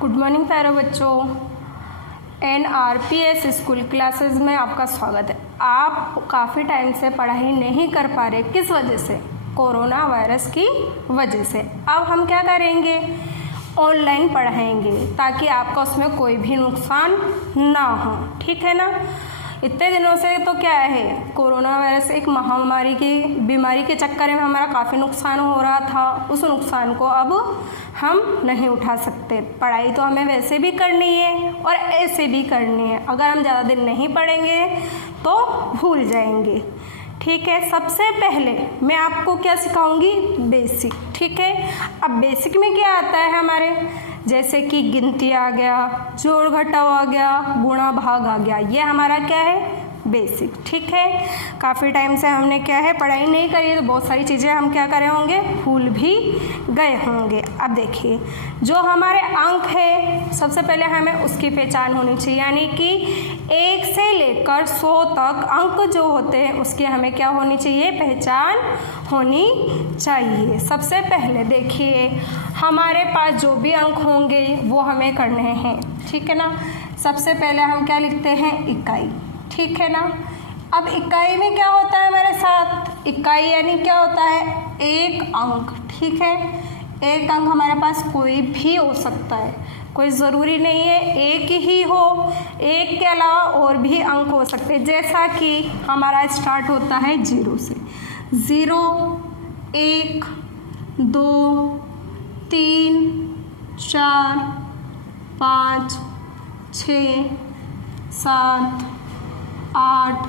Good morning प्यारे बच्चों, NRPS school classes में आपका स्वागत है। आप काफ़ी टाइम से पढ़ाई नहीं कर पा रहे, किस वजह से? कोरोना वायरस की वजह से। अब हम क्या करेंगे? ऑनलाइन पढ़ाएंगे ताकि आपका उसमें कोई भी नुकसान ना हो, ठीक है ना। इतने दिनों से तो क्या है, कोरोना वायरस एक महामारी की बीमारी के चक्कर में हमारा काफ़ी नुकसान हो रहा था। उस नुकसान को अब हम नहीं उठा सकते। पढ़ाई तो हमें वैसे भी करनी है और ऐसे भी करनी है। अगर हम ज़्यादा दिन नहीं पढ़ेंगे तो भूल जाएंगे, ठीक है। सबसे पहले मैं आपको क्या सिखाऊंगी? बेसिक, ठीक है। अब बेसिक में क्या आता है हमारे, जैसे कि गिनती आ गया, जोड़ घटाव आ गया, गुणा भाग आ गया, ये हमारा क्या है? बेसिक, ठीक है। काफ़ी टाइम से हमने क्या है, पढ़ाई नहीं करी तो बहुत सारी चीज़ें हम क्या करे होंगे, भूल भी गए होंगे। अब देखिए, जो हमारे अंक है सबसे पहले हमें उसकी पहचान होनी चाहिए, यानी कि 1 से लेकर 100 तक अंक जो होते हैं उसकी हमें क्या होनी चाहिए? पहचान होनी चाहिए। सबसे पहले देखिए, हमारे पास जो भी अंक होंगे वो हमें करने हैं, ठीक है ना। सबसे पहले हम क्या लिखते हैं? इकाई, ठीक है ना। अब इकाई में क्या होता है हमारे साथ? इकाई यानी क्या होता है? एक अंक, ठीक है। एक अंक हमारे पास कोई भी हो सकता है, कोई ज़रूरी नहीं है एक ही हो, एक के अलावा और भी अंक हो सकते हैं। जैसा कि हमारा स्टार्ट होता है 0 से। 0, 1, 2, 3, 4, 5, 6, 7, 8,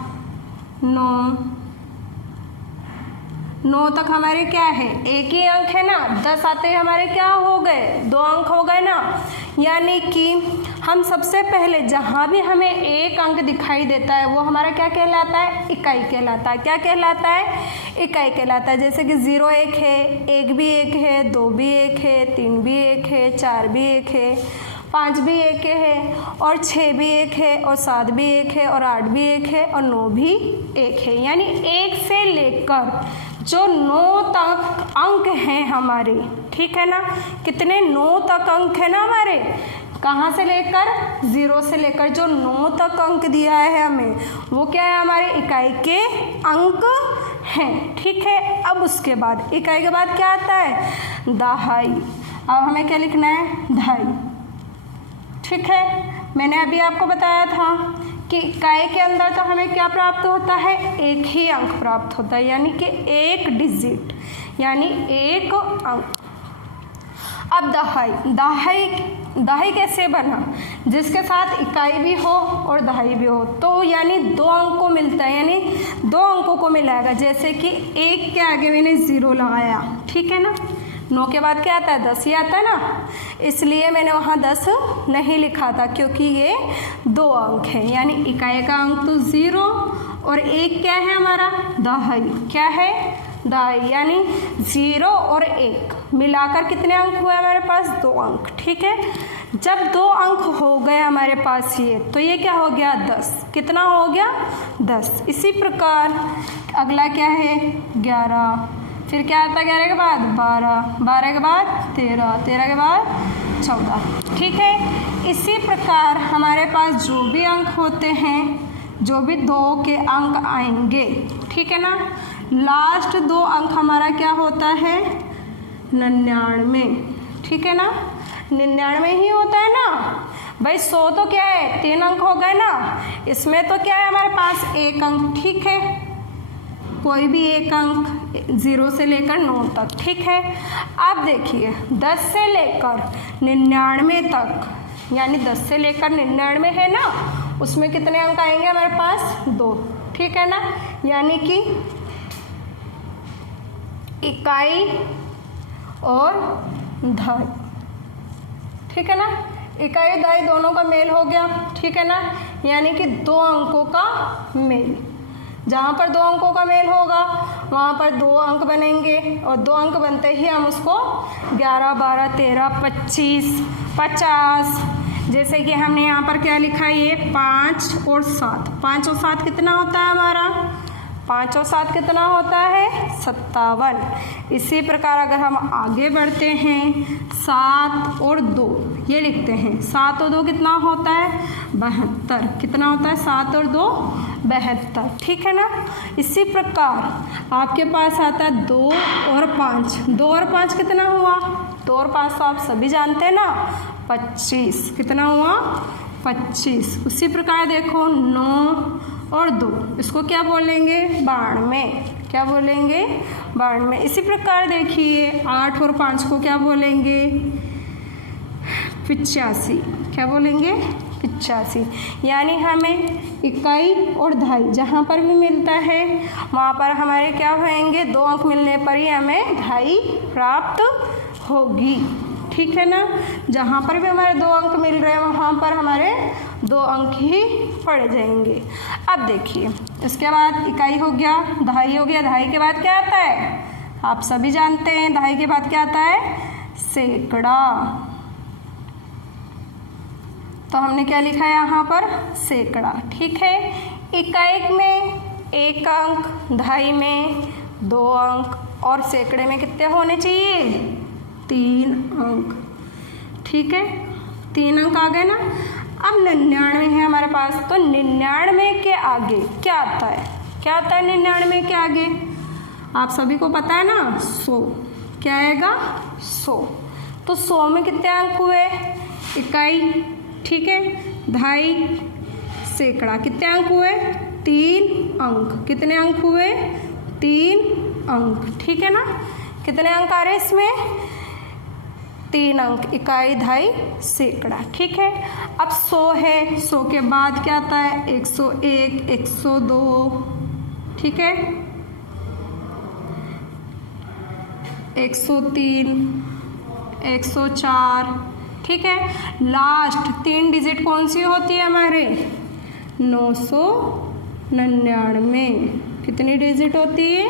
9 तक हमारे क्या है? एक ही अंक है ना। 10 आते ही हमारे क्या हो गए? 2 अंक हो गए ना। यानी कि हम सबसे पहले जहाँ भी हमें एक अंक दिखाई देता है वो हमारा क्या कहलाता है? इकाई कहलाता है। क्या कहलाता है? इकाई कहलाता है। जैसे कि 0 1 है, 1 भी 1 है, 2 भी 1 है, 3 भी 1 है, 4 भी 1 है, 5 भी 1 है, और 6 भी 1 है, और 7 भी 1 है, और 8 भी 1 है, और 9 भी 1 है। यानी 1 से लेकर जो 9 तक अंक हैं हमारे, ठीक है ना। कितने? 9 तक अंक है ना हमारे। कहाँ से लेकर? 0 से लेकर जो 9 तक अंक दिया है हमें, वो क्या है? हमारे इकाई के अंक हैं, ठीक है। अब उसके बाद इकाई के बाद क्या आता है? दहाई। अब हमें क्या लिखना है? दहाई, ठीक है। मैंने अभी आपको बताया था कि इकाई के अंदर तो हमें क्या प्राप्त होता है? एक ही अंक प्राप्त होता है, यानी कि 1 डिजिट, यानी 1 अंक। अब दहाई कैसे बना? जिसके साथ इकाई भी हो और दहाई भी हो, तो यानी 2 अंक को मिलता है, यानी 2 अंकों को मिलाएगा। जैसे कि 1 के आगे मैंने 0 लगाया, ठीक है ना। 9 के बाद क्या आता है? 10 ही आता है ना। इसलिए मैंने वहाँ 10 नहीं लिखा था, क्योंकि ये 2 अंक है। यानी इकाई का अंक तो 0 और 1 क्या है हमारा? दहाई। क्या है? दहाई। यानी 0 और 1 मिलाकर कितने अंक हुए हमारे पास? 2 अंक, ठीक है। जब 2 अंक हो गए हमारे पास ये, तो ये क्या हो गया? 10। कितना हो गया? 10। इसी प्रकार अगला क्या है? 11। फिर क्या आता है 11 के बाद? 12, 12 के बाद 13, 13 के बाद 14, ठीक है। इसी प्रकार हमारे पास जो भी अंक होते हैं, जो भी 2 के अंक आएंगे, ठीक है ना। लास्ट 2 अंक हमारा क्या होता है? 99, ठीक है ना। 99 ही होता है ना भाई। 100 तो क्या है? 3 अंक हो गए ना। इसमें तो क्या है हमारे पास? 1 अंक, ठीक है। कोई भी 1 अंक 0 से लेकर 9 तक, ठीक है। अब देखिए, 10 से लेकर 99 तक, यानी 10 से लेकर 99 है ना, उसमें कितने अंक आएंगे हमारे पास? 2, ठीक है ना। यानी कि इकाई और दहाई, ठीक है ना। इकाई दहाई दोनों का मेल हो गया, ठीक है ना। यानी कि 2 अंकों का मेल। जहाँ पर 2 अंकों का मेल होगा वहाँ पर 2 अंक बनेंगे, और 2 अंक बनते ही हम उसको 11, 12, 13, 25, 50, जैसे कि हमने यहाँ पर क्या लिखा है? ये 5 और 7। 5 और 7 कितना होता है हमारा? 5 और 7 कितना होता है 57। इसी प्रकार अगर हम आगे बढ़ते हैं 7 और 2 ये लिखते हैं, 7 और 2 कितना होता है 72। कितना होता है 7 और 2 72, ठीक है ना। इसी प्रकार आपके पास आता है 2 और 5। 2 और 5 कितना हुआ, 2 और 5 तो आप सभी जानते हैं ना 25। कितना हुआ 25। उसी प्रकार देखो 9 और 2 इसको क्या बोलेंगे 92। क्या बोलेंगे 92। इसी प्रकार देखिए 8 और 5 को क्या बोलेंगे 85। क्या बोलेंगे 85। यानी हमें इकाई और दहाई जहाँ पर भी मिलता है वहाँ पर हमारे क्या होंगे 2 अंक मिलने पर ही हमें दहाई प्राप्त होगी, ठीक है ना। जहाँ पर भी हमारे 2 अंक मिल रहे हैं वहाँ पर हमारे 2 अंक ही पड़ जाएंगे। अब देखिए इसके बाद इकाई हो गया, दहाई हो गया। दहाई के बाद क्या आता है आप सभी जानते हैं, दहाई के बाद क्या आता है सैकड़ा। तो हमने क्या लिखा है यहाँ पर सैकड़ा, ठीक है। इकाई में 1 अंक, दहाई में 2 अंक और सैकड़े में कितने होने चाहिए 3 अंक, ठीक है। 3 अंक आ गए ना। अब 99 है हमारे पास, तो 99 के आगे क्या आता है, क्या आता है 99 के आगे आप सभी को पता है ना 100। क्या आएगा 100। तो 100 में कितने अंक हुए इकाई, ठीक है, दहाई, सैकड़ा। कितने अंक हुए 3 अंक। कितने अंक हुए 3 अंक, ठीक है ना। कितने अंक आ रहे हैं इसमें 3 अंक, इकाई, दहाई, सैकड़ा, ठीक है। अब 100 है, 100 के बाद क्या आता है 101, 102, ठीक है, 103, 104, ठीक है। लास्ट 3 डिजिट कौन सी होती है हमारे 999। कितनी डिजिट होती है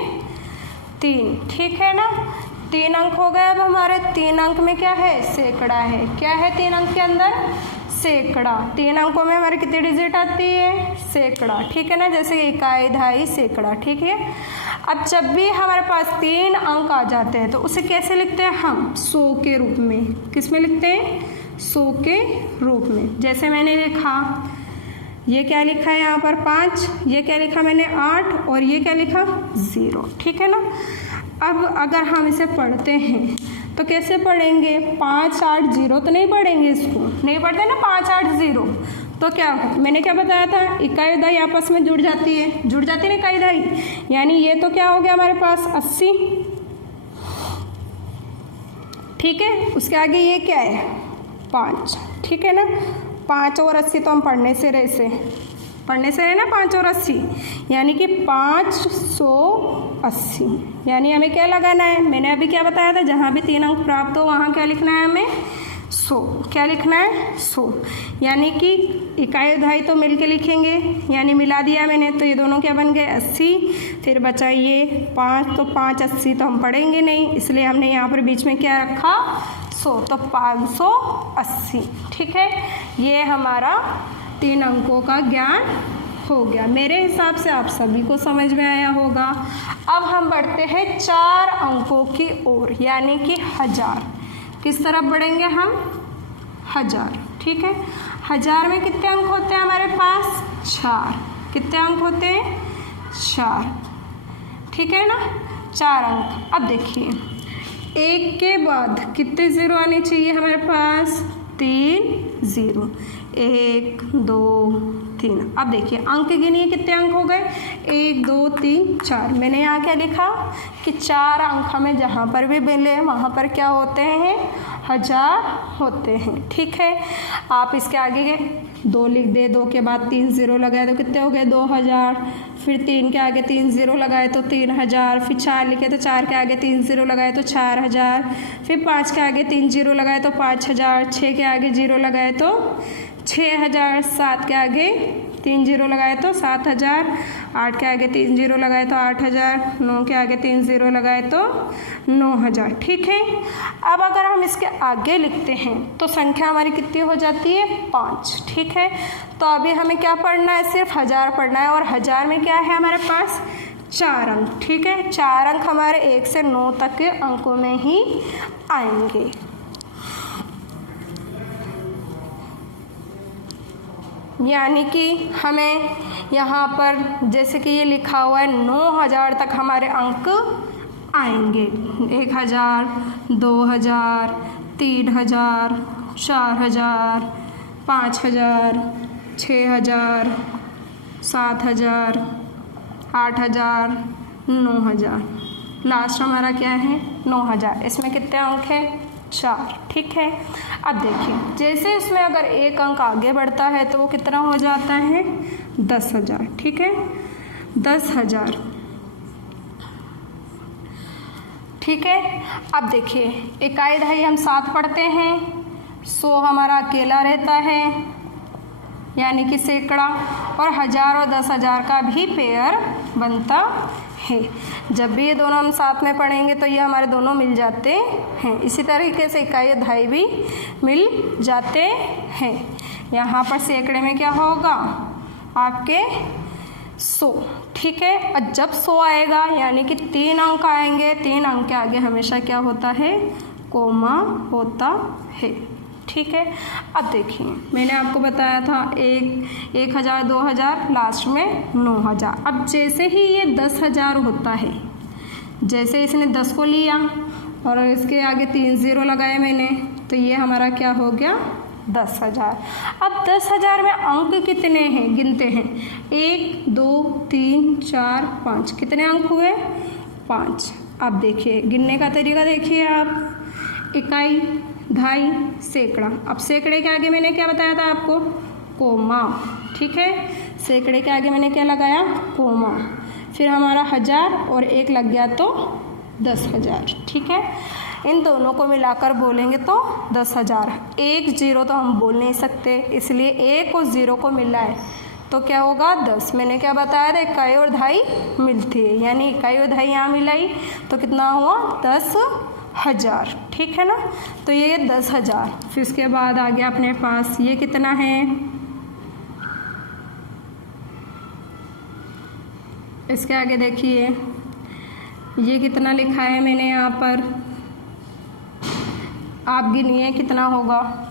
3, ठीक है ना। 3 अंक हो गए। अब हमारे 3 अंक में क्या है सैकड़ा है। क्या है 3 अंक के अंदर सैकड़ा। 3 अंकों में हमारी कितनी डिजिट आती है सैकड़ा, ठीक है ना। जैसे इकाई, दहाई, सैकड़ा, ठीक है। अब जब भी हमारे पास 3 अंक आ जाते हैं तो उसे कैसे लिखते हैं हम 100 के रूप में। किस में लिखते हैं 100 के रूप में। जैसे मैंने लिखा, ये क्या लिखा है यहाँ पर 5, ये क्या लिखा मैंने 8 और ये क्या लिखा 0, ठीक है ना। अब अगर हम इसे पढ़ते हैं तो कैसे पढ़ेंगे 5 8 0 तो नहीं पढ़ेंगे, इसको नहीं पढ़ते ना 5 8 0। तो क्या मैंने क्या बताया था इकाई दहाई आपस में जुड़ जाती है, जुड़ जाती है ना इकाई दहाई। यानी ये तो क्या हो गया हमारे पास 80, ठीक है। उसके आगे ये क्या है 5, ठीक है ना। 5 और 80 तो हम पढ़ने से रहे ना 5 और 80 यानी कि 580। यानी हमें क्या लगाना है, मैंने अभी क्या बताया था जहाँ भी 3 अंक प्राप्त हो वहाँ क्या लिखना है हमें 100। क्या लिखना है 100। यानी कि इकाई दहाई तो मिल के लिखेंगे, यानी मिला दिया मैंने, तो ये दोनों क्या बन गए 80। फिर बचा ये 5, तो 5 80 तो हम पढ़ेंगे नहीं, इसलिए हमने यहाँ पर बीच में क्या रखा 100, तो 580, ठीक है। ये हमारा 3 अंकों का ज्ञान हो गया। मेरे हिसाब से आप सभी को समझ में आया होगा। अब हम बढ़ते हैं 4 अंकों की ओर, यानी कि 1000। किस तरफ बढ़ेंगे हम 1000, ठीक है। 1000 में कितने अंक होते हैं हमारे पास 4। कितने अंक होते हैं 4, ठीक है ना, 4 अंक। अब देखिए 1 के बाद कितने 0 आने चाहिए हमारे पास 3 0, 1 2 3। अब देखिए अंक गिनिए कितने अंक हो गए 1 2 3 4। मैंने यहाँ क्या लिखा कि 4 अंक हमें जहाँ पर भी मिले वहाँ पर क्या होते हैं 1000 होते हैं, ठीक है। आप इसके आगे 2 लिख दे, 2 के बाद 3 0 लगाए तो कितने हो गए 2000। फिर 3 के आगे 3 0 लगाए तो 3000। फिर 4 लिखे तो 4 के आगे 3 0 लगाए तो 4000। फिर 5 के आगे 3 0 लगाए तो 5000। 6 के आगे 0 लगाए तो 6000। 7 के आगे 3 0 लगाए तो 7000। 8 के आगे 3 0 लगाए तो 8000। 9 के आगे 3 0 लगाए तो 9000, ठीक है। अब अगर हम इसके आगे लिखते हैं तो संख्या हमारी कितनी हो जाती है 5, ठीक है। तो अभी हमें क्या पढ़ना है सिर्फ 1000 पढ़ना है, और 1000 में क्या है हमारे पास 4 अंक। ठीक है, 4 अंक हमारे 1 से 9 तक के अंकों में ही आएंगे। यानी कि हमें यहाँ पर जैसे कि ये लिखा हुआ है 9000 तक हमारे अंक आएंगे। 1000, 2000, 3000, 4000, 5000, 6000, 7000, 8000, 9000। लास्ट हमारा क्या है 9000। इसमें कितने अंक हैं 4। ठीक है, अब देखिए जैसे इसमें अगर 1 अंक आगे बढ़ता है तो वो कितना हो जाता है 10,000। ठीक है, 10,000। ठीक है, अब देखिए इकाई दहाई हम 7 पढ़ते हैं, 100 हमारा अकेला रहता है यानी कि सैकड़ा, और 1000 और 10,000 का भी पेयर बनता है। जब भी ये दोनों हम साथ में पढ़ेंगे तो ये हमारे दोनों मिल जाते हैं। इसी तरीके से इकाई और दहाई भी मिल जाते हैं। यहाँ पर सैकड़े में क्या होगा आपके 100। ठीक है, और जब 100 आएगा यानी कि 3 अंक आएंगे, 3 अंक के आगे हमेशा क्या होता है कोमा होता है। ठीक है, अब देखिए मैंने आपको बताया था 1000, 2000, लास्ट में 9000। अब जैसे ही ये 10,000 होता है, जैसे इसने 10 को लिया और इसके आगे 3 0 लगाए मैंने, तो ये हमारा क्या हो गया 10,000। अब 10,000 में अंक कितने हैं गिनते हैं, 1 2 3 4 5। कितने अंक हुए 5। अब देखिए गिनने का तरीका देखिए आप, इकाई दहाई सैकड़ा। अब सैकड़े के आगे मैंने क्या बताया था आपको कोमा। ठीक है, सैकड़े के आगे मैंने क्या लगाया कोमा, फिर हमारा 1000 और 1 लग गया तो 10,000। ठीक है, इन दोनों को मिलाकर बोलेंगे तो 10,000। 1 0 तो हम बोल नहीं सकते, इसलिए 1 और 0 को मिलाए तो क्या होगा 10। मैंने क्या बताया था इकाई और दहाई मिलती है, यानी इकाई और दहाई यहाँ मिलाई तो कितना हुआ 10,000। ठीक है ना, तो ये 10,000। फिर उसके बाद आ गया अपने पास ये कितना है, इसके आगे देखिए ये कितना लिखा है मैंने यहाँ पर, आप गिनिए कितना होगा।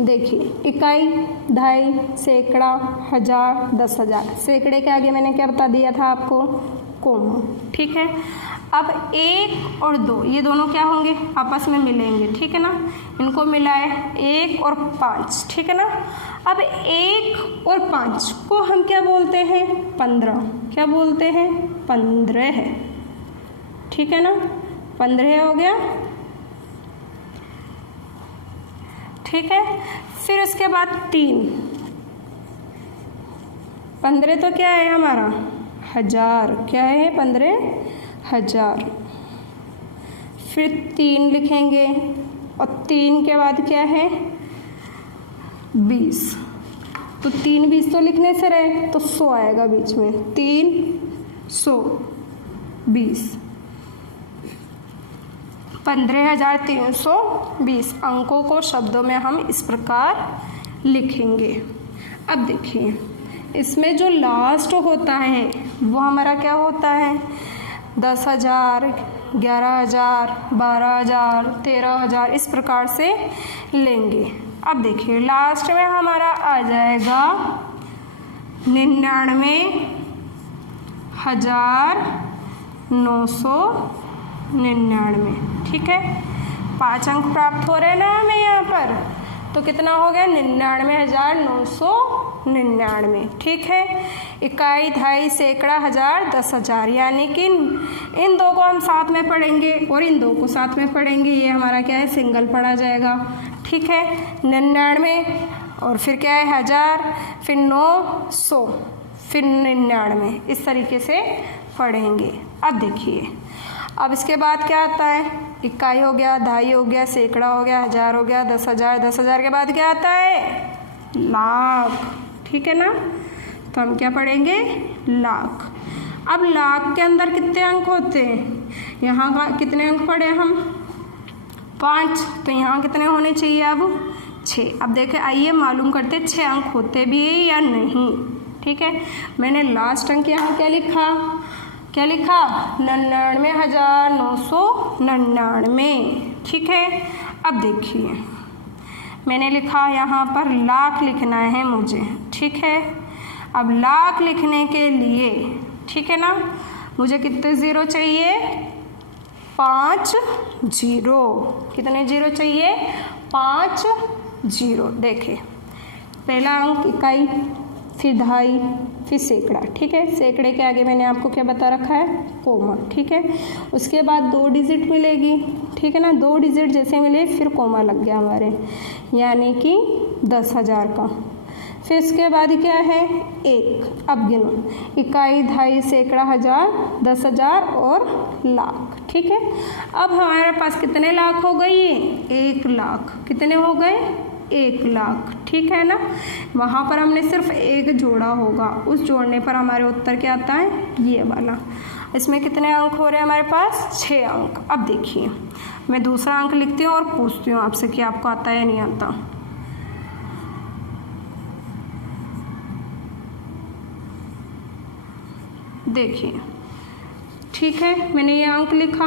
देखिए इकाई दहाई सैकड़ा 1000 10,000। सैकड़े के आगे मैंने क्या बता दिया था आपको कोमा। ठीक है, अब 1 और 2 ये दोनों क्या होंगे आपस में मिलेंगे। ठीक है ना, इनको मिलाए 1 और 5। ठीक है ना, अब 1 और 5 को हम क्या बोलते हैं 15। क्या बोलते हैं 15 है। ठीक है ना, 15 हो गया। ठीक है, फिर उसके बाद 3। 15 तो क्या है हमारा 1000। क्या है 15,000। फिर 3 लिखेंगे और 3 के बाद क्या है 20। तो 3 20 तो लिखने से रहे तो 100 आएगा बीच में, 3 100 20। 15,320 अंकों को शब्दों में हम इस प्रकार लिखेंगे। अब देखिए इसमें जो लास्ट होता है वो हमारा क्या होता है 10,000, 11,000, 12,000, 13,000 इस प्रकार से लेंगे। अब देखिए लास्ट में हमारा आ जाएगा 99,999। ठीक है, 5 अंक प्राप्त हो रहे हैं ना हमें यहाँ पर, तो कितना हो गया 99,999। ठीक है, इकाई दहाई सैकड़ा 1000 10,000, यानी कि इन दो को हम साथ में पढ़ेंगे और इन दो को साथ में पढ़ेंगे, ये हमारा क्या है सिंगल पढ़ा जाएगा। ठीक है, 99 और फिर क्या है 1000, फिर 900, फिर 99, इस तरीके से पढ़ेंगे। अब देखिए अब इसके बाद क्या आता है, इकाई हो गया, दहाई हो गया, सैकड़ा हो गया, 1000 हो गया, 10,000, 10,000 के बाद क्या आता है लाख। ठीक है ना, तो हम क्या पढ़ेंगे लाख। अब लाख के अंदर कितने अंक होते हैं, यहाँ का कितने अंक पढ़े हम 5, तो यहाँ कितने होने चाहिए अब 6। अब देखें आइए मालूम करते 6 अंक होते भी है या नहीं। ठीक है। मैंने लास्ट अंक यहाँ क्या लिखा 99,999, ठीक है। अब देखिए मैंने लिखा यहाँ पर लाख लिखना है मुझे, ठीक है। अब लाख लिखने के लिए, ठीक है ना, मुझे कितने ज़ीरो चाहिए, 5 जीरो। कितने जीरो चाहिए, 5 जीरो। देखें पहला अंक इकाई, फिर दहाई, फिर सैकड़ा, ठीक है। सैकड़े के आगे मैंने आपको क्या बता रखा है, कोमा, ठीक है। उसके बाद 2 डिजिट मिलेगी, ठीक है ना। 2 डिजिट जैसे मिले फिर कोमा लग गया हमारे, यानी कि 10,000 का। फिर उसके बाद क्या है, 1। अब गिनो, इकाई, दहाई, सैकड़ा, हज़ार, 10,000 और लाख, ठीक है। अब हमारे पास कितने लाख हो गए, ये 1 लाख। कितने हो गए, 1 लाख, ठीक है ना। वहाँ पर हमने सिर्फ 1 जोड़ा होगा, उस जोड़ने पर हमारे उत्तर क्या आता है, ये वाला। इसमें कितने अंक हो रहे हैं हमारे पास, 6 अंक। अब देखिए मैं दूसरा अंक लिखती हूँ और पूछती हूँ आपसे कि आपको आता है या नहीं आता। देखिए ठीक है, मैंने ये अंक लिखा।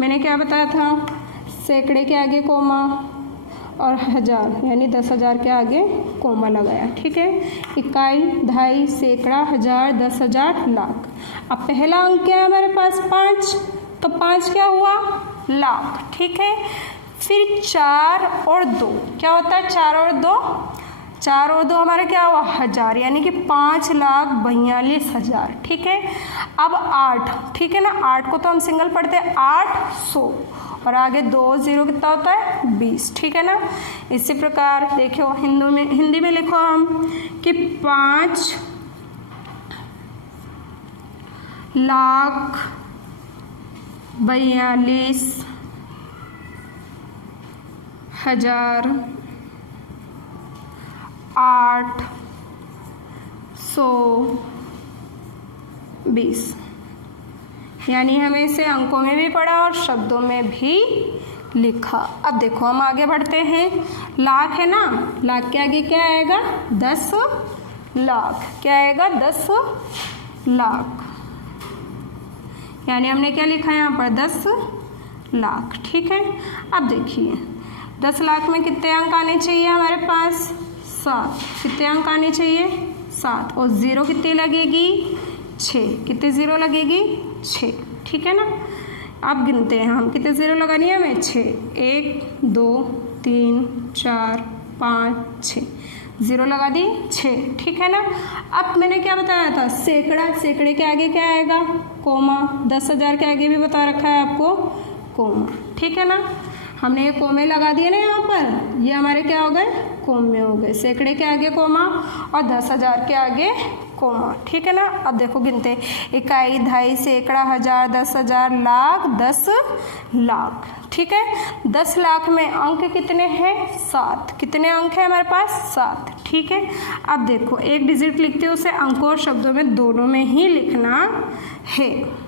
मैंने क्या बताया था, सैकड़े के आगे कोमा और हज़ार यानी 10,000 के आगे कोमा लगाया, ठीक है। इकाई, दहाई, सैकड़ा, हज़ार, 10,000, लाख। अब पहला अंक क्या है हमारे पास, 5, तो 5 क्या हुआ, लाख, ठीक है। फिर 4 और 2 क्या होता है, 4 और 2, 4 और 2 हमारा क्या हुआ, 1000, यानी कि 5,42,000, ठीक है। अब 8, ठीक है ना, 8 को तो हम सिंगल पढ़ते हैं, 800 और आगे 2 0 कितना होता है, 20, ठीक है ना। इसी प्रकार देखो हिंदी में लिखो हम कि 5,42,820, यानी हमें इसे अंकों में भी पढ़ा और शब्दों में भी लिखा। अब देखो हम आगे बढ़ते हैं, लाख है ना, लाख के आगे क्या आएगा, 10 लाख। क्या आएगा, 10 लाख, यानी हमने क्या लिखा है यहाँ पर, 10 लाख, ठीक है। अब देखिए 10 लाख में कितने अंक आने चाहिए हमारे पास, 7। कितने अंक आने चाहिए, 7, और 0 कितनी लगेगी, 6। कितने 0 लगेगी, 6, ठीक है ना। अब गिनते हैं हम, कितने 0 लगानी है हमें, 6। 1 2 3 4 5 6 0 लगा दी, 6, ठीक है ना। अब मैंने क्या बताया था, सैकड़ा, सैकड़े के आगे क्या आएगा, कोमा। 10,000 के आगे भी बता रखा है आपको, कोमा, ठीक है ना। हमने ये कोमे लगा दिए ना यहाँ पर, ये हमारे क्या हो गए, कोमे हो गए। सैकड़े के आगे कोमा और 10,000 के आगे कोमा, ठीक है ना। अब देखो गिनते, इकाई, दहाई, सैकड़ा, हज़ार, 10,000, लाख, 10 लाख, ठीक है। 10 लाख में अंक कितने हैं, 7। कितने अंक हैं हमारे पास, 7, ठीक है। अब देखो एक डिजिट लिखते हो, उसे अंकों और शब्दों में दोनों में ही लिखना है।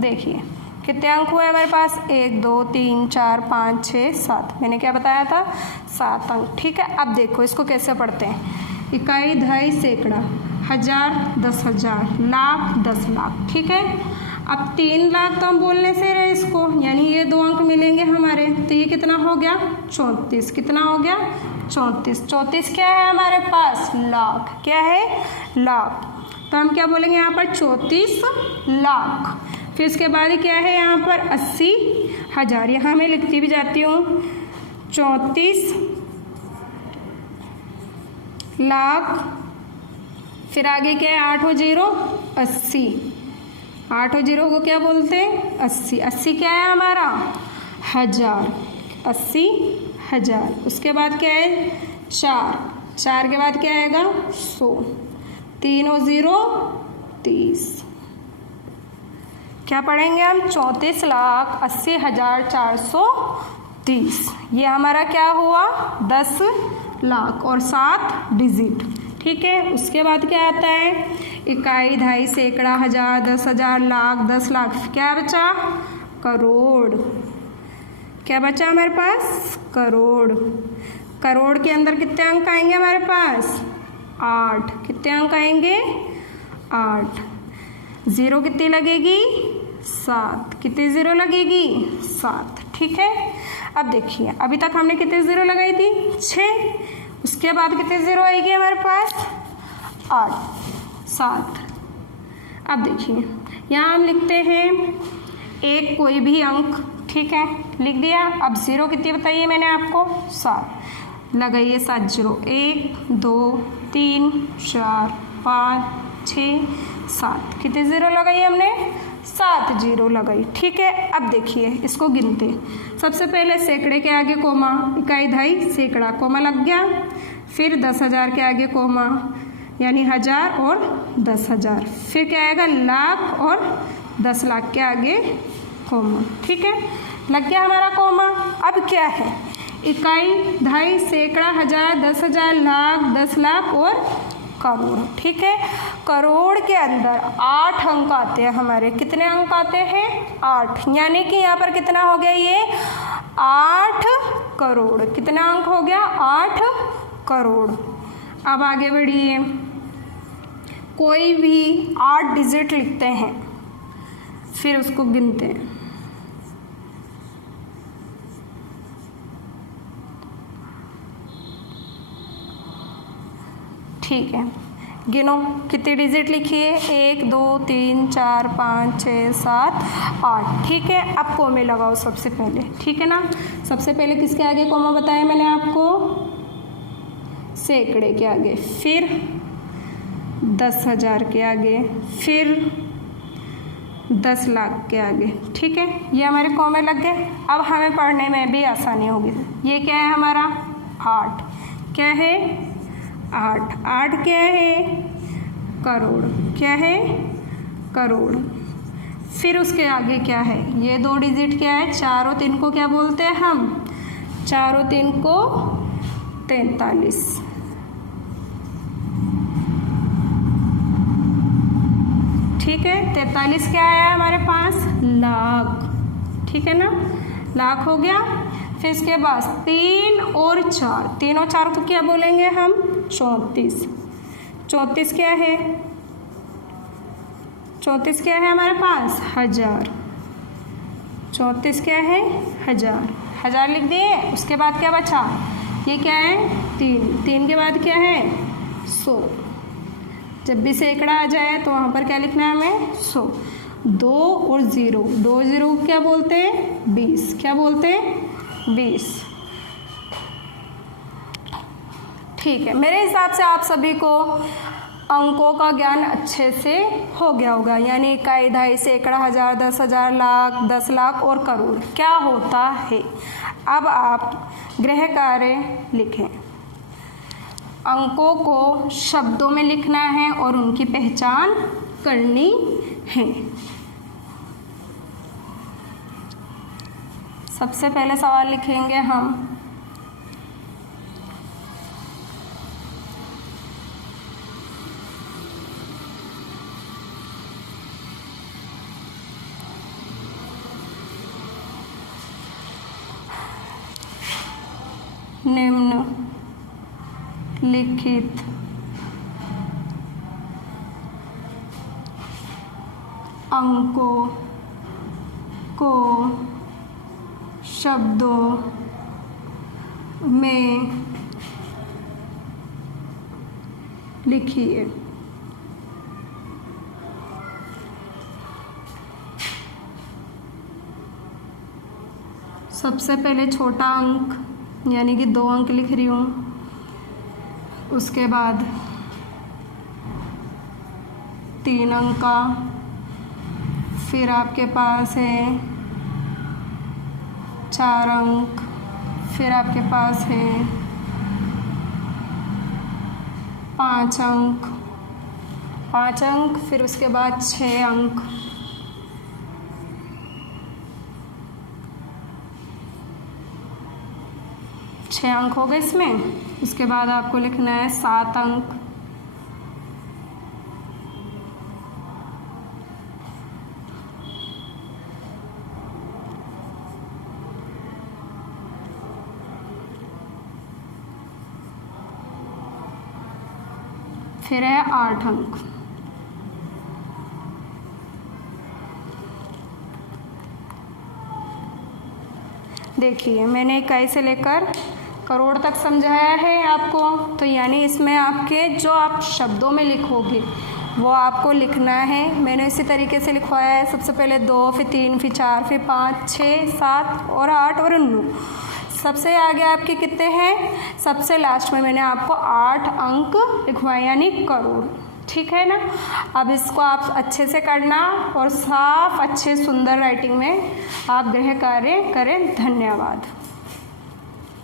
देखिए कितने अंक हुए हमारे पास, 1 2 3 4 5 6 7। मैंने क्या बताया था, 7 अंक, ठीक है। अब देखो इसको कैसे पढ़ते हैं, इकाई, दहाई, सैकड़ा, हज़ार, 10,000, लाख, 10 लाख, ठीक है। अब 3 लाख तो हम बोलने से रहे इसको, यानी ये 2 अंक मिलेंगे हमारे, तो ये कितना हो गया, 34। कितना हो गया, 34। 34 क्या है हमारे पास, लाख। क्या है, लाख। तो हम क्या बोलेंगे यहाँ पर, 34 लाख। फिर उसके बाद क्या है यहाँ पर, 80,000। यहाँ मैं लिखती भी जाती हूँ, 34 लाख। फिर आगे क्या है, 8 0 80। 8 0 को क्या बोलते हैं, 80। 80 क्या है हमारा, 1000। 80,000। उसके बाद क्या है, 4 के बाद क्या आएगा, 100। 3 और 0 30। क्या पढ़ेंगे हम, 34,80,430। ये हमारा क्या हुआ, 10 लाख और 7 डिजिट, ठीक है। उसके बाद क्या आता है, इकाई, दहाई, सैकड़ा, हजार, 10,000, लाख, 10 लाख। क्या बचा? करोड़। क्या बचा हमारे पास? करोड़। करोड़ के अंदर कितने अंक आएंगे हमारे पास? 8। कितने अंक आएंगे? 8। ज़ीरो कितनी लगेगी? 7। कितनी ज़ीरो लगेगी? 7। ठीक है। अब देखिए, अभी तक हमने कितने ज़ीरो लगाई थी? 6। उसके बाद कितने ज़ीरो आएगी हमारे पास? 8, 7। अब देखिए, यहाँ हम लिखते हैं एक कोई भी अंक, ठीक है, लिख दिया। अब ज़ीरो कितनी बताइए मैंने आपको? 7। लगाइए 7 ज़ीरो। 1, 2, 3, 4, 5, 6, 7। कितने ज़ीरो लगाई हमने? 7 ज़ीरो लगाई। ठीक है। अब देखिए, इसको गिनते। सबसे पहले सैकड़े के आगे कोमा, इकाई, दहाई, सैकड़ा, कोमा लग गया। फिर 10,000 के आगे कोमा, यानी 1000 और 10,000। फिर क्या आएगा? लाख और 10 लाख के आगे कोमा। ठीक है, लग गया हमारा कोमा। अब क्या है? इकाई, दहाई, सैकड़ा, 1000, 10,000, लाख, 10 लाख और करोड़। ठीक है। करोड़ के अंदर 8 अंक आते हैं हमारे। कितने अंक आते हैं? 8। यानी कि यहाँ पर कितना हो गया? ये 8 करोड़। कितना अंक हो गया? 8 करोड़। अब आगे बढ़िए, कोई भी 8 डिजिट लिखते हैं, फिर उसको गिनते हैं। ठीक है, गिनो कितने डिजिट लिखिए? 1, 2, 3, 4, 5, 6, 7, 8। ठीक है। अब कोमे लगाओ सबसे पहले। ठीक है ना। सबसे पहले किसके आगे कोमा बताया मैंने आपको? सैकड़े के आगे, फिर 10,000 के आगे, फिर 10 लाख के आगे। ठीक है, ये हमारे कोमे लग गए। अब हमें पढ़ने में भी आसानी होगी। ये क्या है हमारा? 8। क्या है? 8। 8 क्या है? करोड़। क्या है? करोड़। फिर उसके आगे क्या है? ये 2 डिजिट क्या है? 4 और 3 को क्या बोलते हैं हम? 4 और 3 को 43। ठीक है। 43 क्या आया हमारे पास? लाख। ठीक है ना, लाख हो गया। फिर इसके बाद 3 और 4, 3 और 4 को क्या बोलेंगे हम? 34। 34 क्या है? 34 क्या है हमारे पास? 1000। 34 क्या है? 1000। 1000 लिख दिए। उसके बाद क्या बचा? ये क्या है? 3। 3 के बाद क्या है? 100। जब भी सैकड़ा आ जाए तो वहाँ पर क्या लिखना है हमें? 100। 2 और 0, 2 0 क्या बोलते हैं? 20। क्या बोलते हैं? 20। ठीक है, मेरे हिसाब से आप सभी को अंकों का ज्ञान अच्छे से हो गया होगा। यानी इकाई, दहाई, सैकड़ा, 1000, 10,000, लाख, 10 लाख और करोड़ क्या होता है। अब आप गृह कार्य लिखें। अंकों को शब्दों में लिखना है और उनकी पहचान करनी है। सबसे पहले सवाल लिखेंगे हम, निम्न लिखित अंकों को शब्दों में लिखिए। सबसे पहले छोटा अंक यानी कि 2 अंक लिख रही हूँ। उसके बाद 3 अंक का, फिर आपके पास है 4 अंक, फिर आपके पास है 5 अंक, 5 अंक, फिर उसके बाद 6 अंक, छः अंक हो गए इसमें। उसके बाद आपको लिखना है 7 अंक, फिर है 8 अंक। देखिए मैंने इकाई से लेकर करोड़ तक समझाया है आपको, तो यानी इसमें आपके जो आप शब्दों में लिखोगे वो आपको लिखना है। मैंने इसी तरीके से लिखवाया है, सबसे पहले 2, फिर 3, फिर 4, फिर 5, 6, 7 और 8 और 9। सबसे आगे आपके कितने हैं, सबसे लास्ट में मैंने आपको 8 अंक लिखवाए यानी करोड़। ठीक है ना। अब इसको आप अच्छे से करना और साफ अच्छे सुंदर राइटिंग में आप गृह कार्य करें। धन्यवाद।